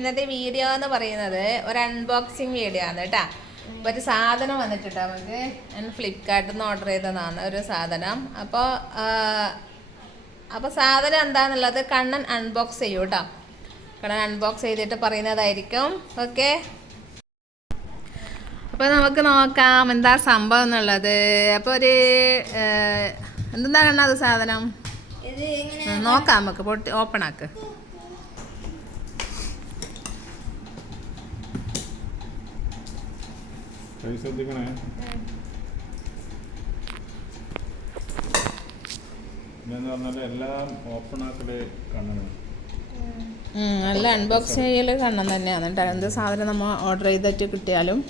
ഇന്നത്തെ വീഡിയോ എന്ന് പറയുന്നത് ഒരു അൺബോക്സിങ് വീഡിയോ ആണ് കേട്ടോ. ഒരു സാധനം വന്നിട്ടുണ്ട് നമുക്ക്. ഞാൻ ഫ്ലിപ്കാർട്ടിൽ നിന്ന് ഓർഡർ ചെയ്തതാണ് ഒരു സാധനം. അപ്പോൾ സാധനം എന്താണെന്നുള്ളത് കണ്ണൻ അൺബോക്സ് ചെയ്യൂ കേട്ടോ. കണ്ണൻ അൺബോക്സ് ചെയ്തിട്ട് പറയുന്നതായിരിക്കും. ഓക്കെ, അപ്പോൾ നമുക്ക് നോക്കാം എന്താ സംഭവം എന്നുള്ളത്. അപ്പോൾ ഒരു എന്താ കണ്ണ അത് സാധനം നോക്കാം നമുക്ക്. പൊട്ടി ഓപ്പൺ ആക്ക്. നല്ല അൺബോക്സ് ചെയ്യല് കണ്ണൻ തന്നെയാണ് കേട്ടോ. എന്ത് സാധനം നമ്മൾ ഓർഡർ ചെയ്തിട്ട് കിട്ടിയാലും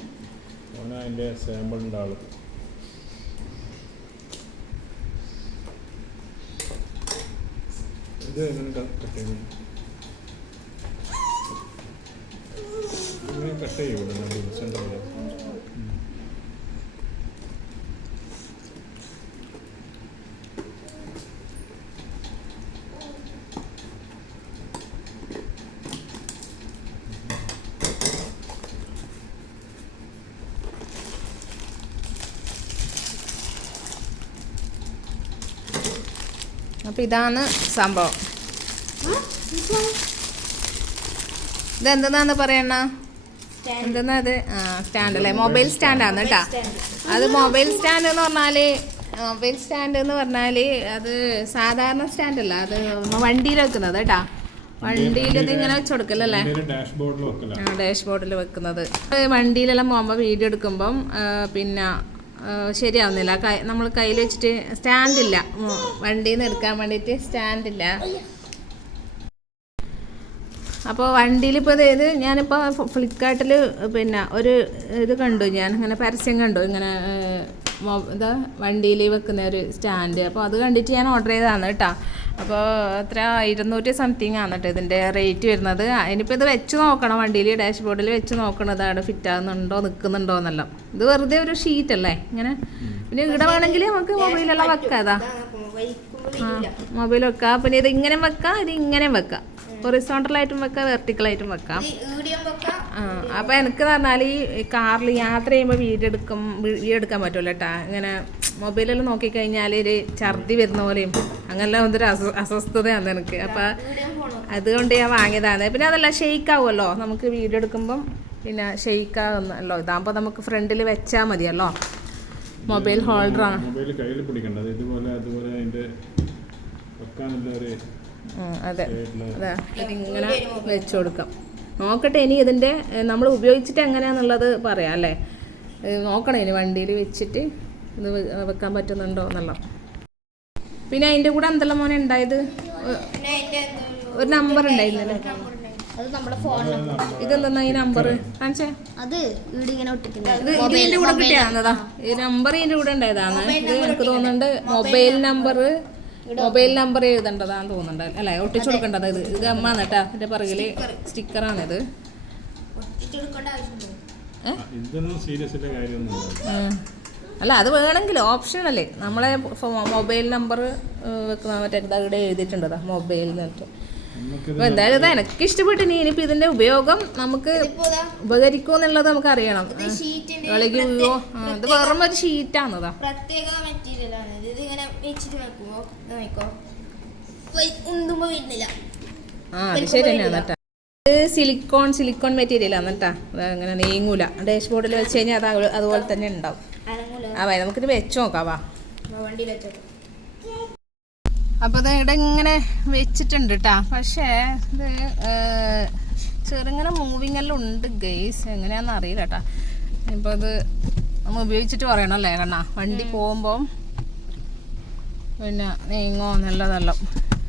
അപ്പം ഇതാണ് സംഭവം. ഇതെന്താന്ന് പറയണ എന്തെന്നാ അത്? സ്റ്റാൻഡ് അല്ലേ, മൊബൈൽ സ്റ്റാൻഡാണ് കേട്ടോ. അത് മൊബൈൽ സ്റ്റാൻഡ് എന്ന് പറഞ്ഞാൽ അത് സാധാരണ സ്റ്റാൻഡല്ല, അത് വണ്ടിയിൽ വെക്കുന്നത് കേട്ടോ. വണ്ടിയിൽ ഇത് ഇങ്ങനെ വെച്ച് കൊടുക്കലല്ലേ, ഡാഷ്ബോർഡിൽ വെക്കുന്നത്. വണ്ടിയിലെല്ലാം പോകുമ്പോൾ വീഡിയോ എടുക്കുമ്പം പിന്നെ ശരിയാവുന്നില്ല. നമ്മൾ കയ്യിൽ വെച്ചിട്ട് സ്റ്റാൻഡില്ല, വണ്ടിയിൽ നിന്ന് എടുക്കാൻ വേണ്ടിയിട്ട് സ്റ്റാൻഡില്ല. അപ്പോൾ വണ്ടിയിൽ ഇപ്പോൾ ഇത് ഞാനിപ്പോൾ ഫ്ലിപ്കാർട്ടിൽ പിന്നെ ഒരു ഇത് കണ്ടു, ഞാൻ ഇങ്ങനെ പരസ്യം കണ്ടു, ഇങ്ങനെ ഇതാ വണ്ടിയിൽ വെക്കുന്ന ഒരു സ്റ്റാൻഡ്. അപ്പോൾ അത് കണ്ടിട്ട് ഞാൻ ഓർഡർ ചെയ്തതാണ് കേട്ടോ. അപ്പോൾ എത്ര 200 സംതിങ് ആണ് കേട്ടോ ഇതിൻ്റെ റേറ്റ് വരുന്നത്. ഇനിയിപ്പോൾ ഇത് വെച്ച് നോക്കണം, വണ്ടിയിൽ ഡാഷ്ബോർഡിൽ വെച്ച് നോക്കണത് അവിടെ ഫിറ്റ് ആകുന്നുണ്ടോ നിൽക്കുന്നുണ്ടോ എന്നെല്ലാം. ഇത് വെറുതെ ഒരു ഷീറ്റ് അല്ലേ ഇങ്ങനെ. പിന്നെ ഇവിടെ വേണമെങ്കിൽ നമുക്ക് മൊബൈലെല്ലാം വെക്കാം. അതാ മൊബൈൽ വെക്കാം. പിന്നെ ഇത് ഇങ്ങനെ വെക്കാം, ഇത് ഇങ്ങനെ വെക്കാം. ഹൊറിസോണ്ടലായിട്ടും വെക്കാം, വെർട്ടിക്കലായിട്ടും വെക്കാം. അപ്പോൾ എനിക്ക് പറഞ്ഞാൽ ഈ കാറിൽ യാത്ര ചെയ്യുമ്പോൾ വീഡിയോ എടുക്കാൻ പറ്റുമല്ലോ കേട്ടോ. ഇങ്ങനെ മൊബൈലെല്ലാം നോക്കിക്കഴിഞ്ഞാൽ ഒരു ഛർദി വരുന്ന പോലെയും അങ്ങനെല്ലാം എന്തൊരു അസ്വസ്ഥതയാണ് എനിക്ക്. അപ്പോൾ അതുകൊണ്ട് ഞാൻ വാങ്ങിയതാണ്. പിന്നെ അതല്ല ഷെയ്ക്ക് ആവുമല്ലോ നമുക്ക് വീഡിയോ എടുക്കുമ്പം, പിന്നെ ഷെയ്ക്ക് ആകുന്നല്ലോ. ഇതാകുമ്പോൾ നമുക്ക് ഫ്രണ്ടിൽ വെച്ചാൽ മതിയല്ലോ. മൊബൈൽ ഹോൾഡറാണ്. അതെ അതെ, ഇതിങ്ങനെ വെച്ച് കൊടുക്കാം. നോക്കട്ടെ ഇനി ഇതിൻ്റെ നമ്മൾ ഉപയോഗിച്ചിട്ട് എങ്ങനെയാണെന്നുള്ളത് പറയാം അല്ലേ. നോക്കണം ഇനി വണ്ടിയിൽ വെച്ചിട്ട് ഇത് വെക്കാൻ പറ്റുന്നുണ്ടോ എന്നുള്ള. പിന്നെ അതിൻ്റെ കൂടെ എന്തെല്ലാം മോനെ ഉണ്ടായത്, ഒരു നമ്പർ ഉണ്ടായിരുന്നല്ലേ. ഇതെന്താ ഈ നമ്പർ കാണിച്ചേ? ഇത് ഇതിൻ്റെ കൂടെ കിട്ടിയാന്നതാ. ഈ നമ്പർ ഇതിൻ്റെ കൂടെ ഉണ്ടായതാണ്. ഇത് എനിക്ക് തോന്നുന്നുണ്ട് മൊബൈൽ നമ്പർ എഴുതേണ്ടതാന്ന് തോന്നുന്നുണ്ട് അല്ലേ, ഒട്ടിച്ചു കൊടുക്കേണ്ടത്. ഇത് അമ്മാന്ന് കേട്ടാ. ഇതിന്റെ പിറകില് സ്റ്റിക്കറാണിത്. അല്ല അത് വേണമെങ്കിൽ ഓപ്ഷൻ അല്ലേ. നമ്മളെ മൊബൈൽ നമ്പർ വെക്കുന്ന മറ്റേ ഇവിടെ എഴുതിയിട്ടുണ്ടതാ മൊബൈൽ എന്നിട്ട്. അപ്പോൾ എന്തായാലും ഇത് എനിക്ക് ഇഷ്ടപ്പെട്ടു. ഇനിയിപ്പോൾ ഇതിന്റെ ഉപയോഗം നമുക്ക് ഉപകരിക്കുമോ എന്നുള്ളത് നമുക്ക് അറിയണം. കളിക്ക് വീഴോ? ഇത് വെറും ഒരു ഷീറ്റാണതാ. അത് ശരി തന്നെയാണ് കേട്ടോ. ഇത് സിലിക്കോൺ മെറ്റീരിയൽ ആണ് കേട്ടോ. അങ്ങനെ നീങ്ങൂല. ഡാഷ്ബോർഡിൽ വെച്ച് കഴിഞ്ഞാൽ അത് അതുപോലെ തന്നെ ഉണ്ടാവും. നമുക്കിത് വെച്ച് നോക്കാം. അപ്പോൾ ഇത് ഇവിടെ ഇങ്ങനെ വെച്ചിട്ടുണ്ട് കേട്ടോ. പക്ഷേ ഇത് ചെറുങ്ങനെ മൂവിങ് എല്ലാം ഉണ്ട് ഗൈസ്. എങ്ങനെയാണെന്ന് അറിയില്ല കേട്ടോ. ഇപ്പോൾ ഇത് നമ്മൾ ഉപയോഗിച്ചിട്ട് പറയണം അല്ലേ കണ്ണ. വണ്ടി പോകുമ്പം പിന്നെ നീങ്ങോ എന്നുള്ളതെല്ലാം.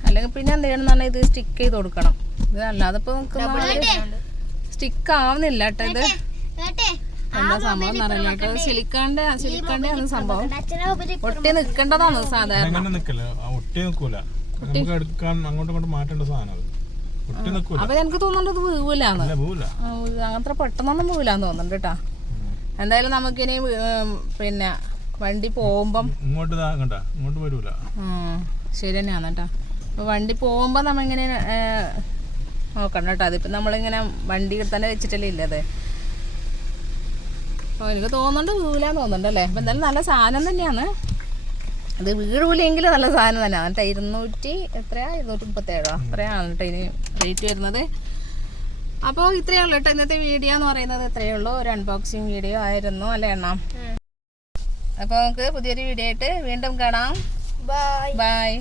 അല്ലെങ്കിൽ പിന്നെ എന്ത് ചെയ്യണം എന്ന് പറഞ്ഞാൽ ഇത് സ്റ്റിക്ക് ചെയ്ത് കൊടുക്കണം. ഇത് അല്ലാതെ ഇപ്പോൾ നിൽക്കുന്ന സ്റ്റിക്ക് ആവുന്നില്ല കേട്ടോ. ഇത് എന്താ സംഭവം എന്നറിയില്ല കേട്ടോ. സിലിക്കാൻ്റെ ആണ് സംഭവം. ഒട്ടി നിൽക്കേണ്ടതാണ് സാധാരണ. അപ്പൊ എനിക്ക് തോന്നുന്നുണ്ട് ഇത് വീവൂലാന്ന്. അങ്ങനത്തെ പെട്ടെന്നൊന്നും വീവൂലാന്ന് തോന്നുന്നുണ്ട് കേട്ടോ. എന്തായാലും നമുക്കിനി പിന്നെ വണ്ടി പോകുമ്പം ശരി തന്നെയാണ് കേട്ടോ. അപ്പോൾ വണ്ടി പോകുമ്പോൾ നമ്മളിങ്ങനെ നോക്കണം കേട്ടോ. അതിപ്പോൾ നമ്മളിങ്ങനെ വണ്ടി തന്നെ വെച്ചിട്ടല്ലേ ഇല്ലത്. അപ്പോൾ എനിക്ക് തോന്നുന്നുണ്ട് വീഴാൻ തോന്നുന്നുണ്ട് അല്ലേ. അപ്പം എന്തായാലും നല്ല സാധനം തന്നെയാണ്. അത് വീഴൂലെങ്കിൽ നല്ല സാധനം തന്നെയാണ് കേട്ടോ. 237 അത്രയാണ് കേട്ടോ ഇതിന് റേറ്റ് വരുന്നത്. അപ്പോൾ ഇത്രയേ ഉള്ളൂ കേട്ടോ ഇന്നത്തെ വീഡിയോ എന്ന് പറയുന്നത്. ഇത്രയേ ഉള്ളൂ, ഒരു അൺബോക്സിങ് വീഡിയോ ആയിരുന്നു അല്ലേ എണ്ണ. അപ്പോൾ നമുക്ക് പുതിയൊരു വീഡിയോ ആയിട്ട് വീണ്ടും കാണാം. ബൈ.